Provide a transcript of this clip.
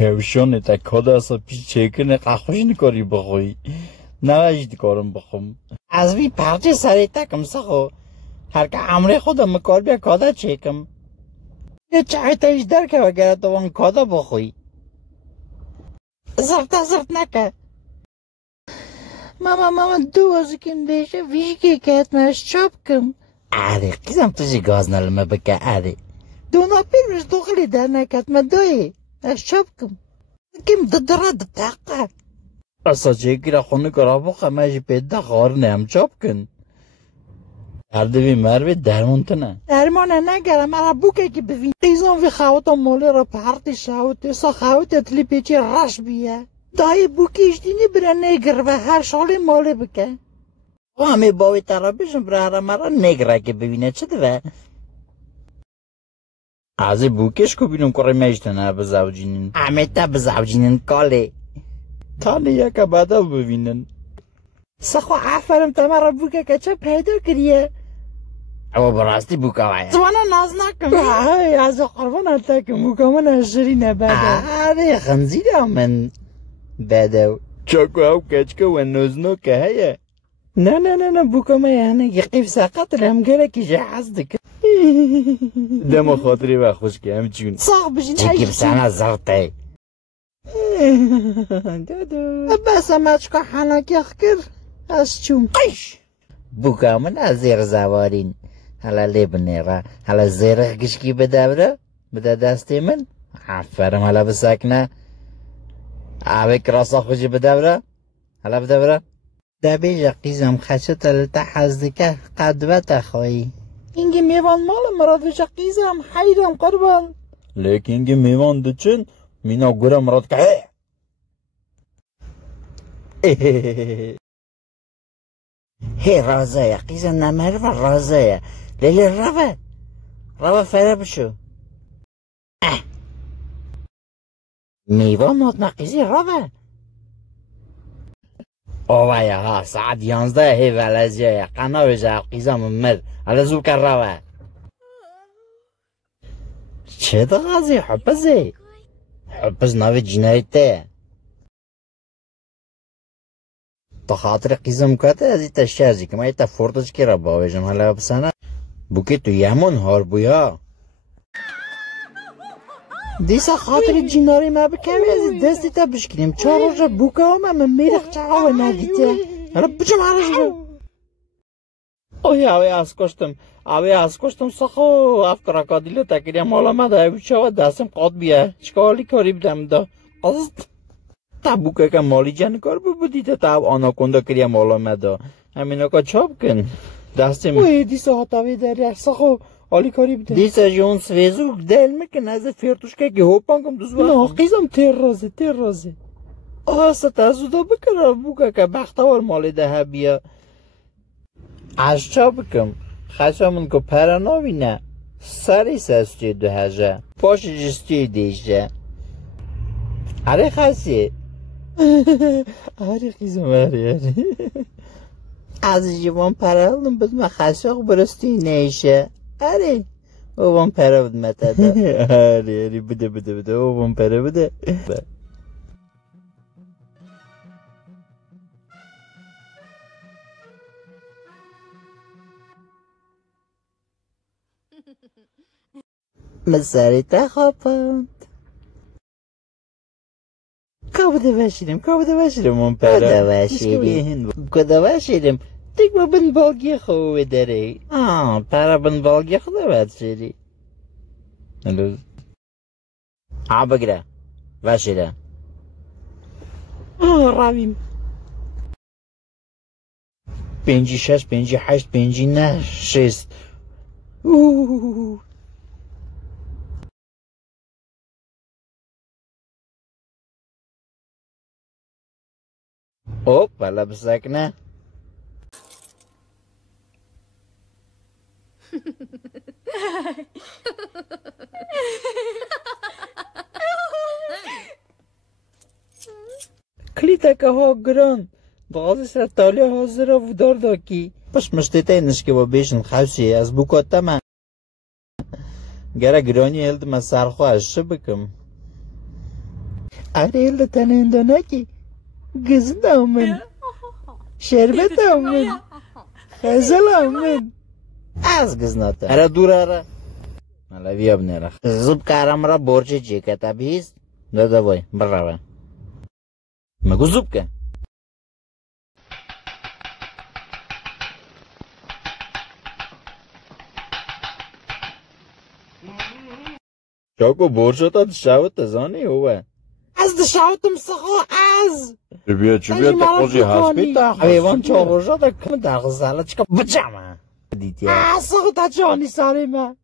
کفشان تا کادا اصلا پیش چکنه قخوش نکاری بخوی نوشید کارم بخوام از بی پرچه سری تکم سخو هر که عمره خودم کار بیا کادا چکم یه چای تایش در که وگره تو وان کادا بخوی زرت نکه ماما دو از کم دیشه ویشگی که اتمش چاپ کم آره قیزم توشی گاز نلمه بکه آره دو ناپیرمش دخلی در نکت مدوی اش چاپ کم کم ددره دتاقه اصلا چه را خونه کرا بخواه مجی پیدا خار نیم چاپ کن اردوی مروی درمون نه درمانه نگره مرا بوکه که ببین قیزم وی خواهتا مولی را پرتی شاوته سا خواهتا تلی پیچی رش بیه دای بوکیش دینی بره نگر و هر شالی مولی بکه و همه باوی ترا بشم بره مرا نگره که ببینه چه دوه از بوکش کو بینم کاری میشتنه بزوجینن همه تا بزوجینن کاله یکا بعدا ببینن سخوا عفرم تا مرا بوکه که چه پیدا کریه او براستی بوکا وایه زوانا ناز نکن از قربان اتاکم بوکا من اشری نباده آره خنزیرم من باده چاکو او کچکو و نوزنو که هیه نه بوکا من یعنی یقیب ساقت رمگره که جهاز دکن دم خاطری و خوش که همچون صاحب بشین یقیب سانه زرطه بس مچکا حناکی اخکر از چون قیش بوکا من از زیر زوارین حالا لبنه را حالا زیرخ گشکی بده دستی من عفرم حالا بسکنه اوه کراسا خوشی بده حالا بده دبیجا قیزم خشت لتا حزدکه قدوت خواهی اینگه میوان مال مراد بجا قیزم حیرم قربان لیکن اینگه میوان دچن مینا گوره مراد که هی رازه قیزم نمره و رازه لیلی روه فره بشو میوان ماد نقیزی روه اوه ها ساعت 11 هی ولزیه قناوی جا قیزم مر حالا زو کر روه چه دا غازی حپز ناوی جنایته تا خاطر قیزم کاته از ایتا شرزی که ما ایتا فورتش که را باویجم حالا بسنه بوکی تو یمون هار بویا دیسا خاطر جناری ما بکمی از دستی تا بشکنیم 4 روز بوکا من میرخ چاقا ندیده حالا بچم عرش رو اوی از کشتم سخو افکار کادیلو تکریم مالا ما دا بچه دستم قاد بیه چکالی کاری بدم دا قصد تا بوکا که مالی جن کار بودیده تا آنا کنده کریم مالا ما دا همین اکا چاپ کن دستم اوی دیسا هاتاوی داری سخو آلی کاری بده دیسا جون سویزو دل میکن از فرتوشکه که هوپان کم دوز وقت قیزم تیر رازه آسا تازودا بکره بوکا که بختوار مالی ده بیا از چا بکم خشمون که پرناوی نه سری سستی 2000 پاش جستی دیشه آره خاصی آره قیزم آره از جوان پرالم بد ما خشاق برستی نیشه آره اوان پره بود متده آره بده اوان پره بده مساری تا خوابند کابده باشیرم اون پره کده باشیرم دیگه با بنبالگی خوبه داری پره بنبالگی خوده باید شیری هلو بگره باشیره رویم 5 6 5 8 5 9 6 pala besak na. Klitaka ha gran. Bazı sertali hazıra vudardaki. Baş müşteteyniş ki bu beşin xavşi az bu kottama. Gara grani eldim sarxo aşı bıkım. Ariel tanındaki kızımın şerbetimın خزلمن از گزناته اره دور اره مالا بیاب نره زوب کارم را برچه جیکتا بیست دادا بای برای مگو زوب که شاکو برچه تا دشاوت تزانی هوه از دشاوتم سخو از بیا چی بیا تا خوزی هست بیتا حیوان چاروشا دا کم در غزاله چکا بجمه دیدی سخو تا جانی ساری من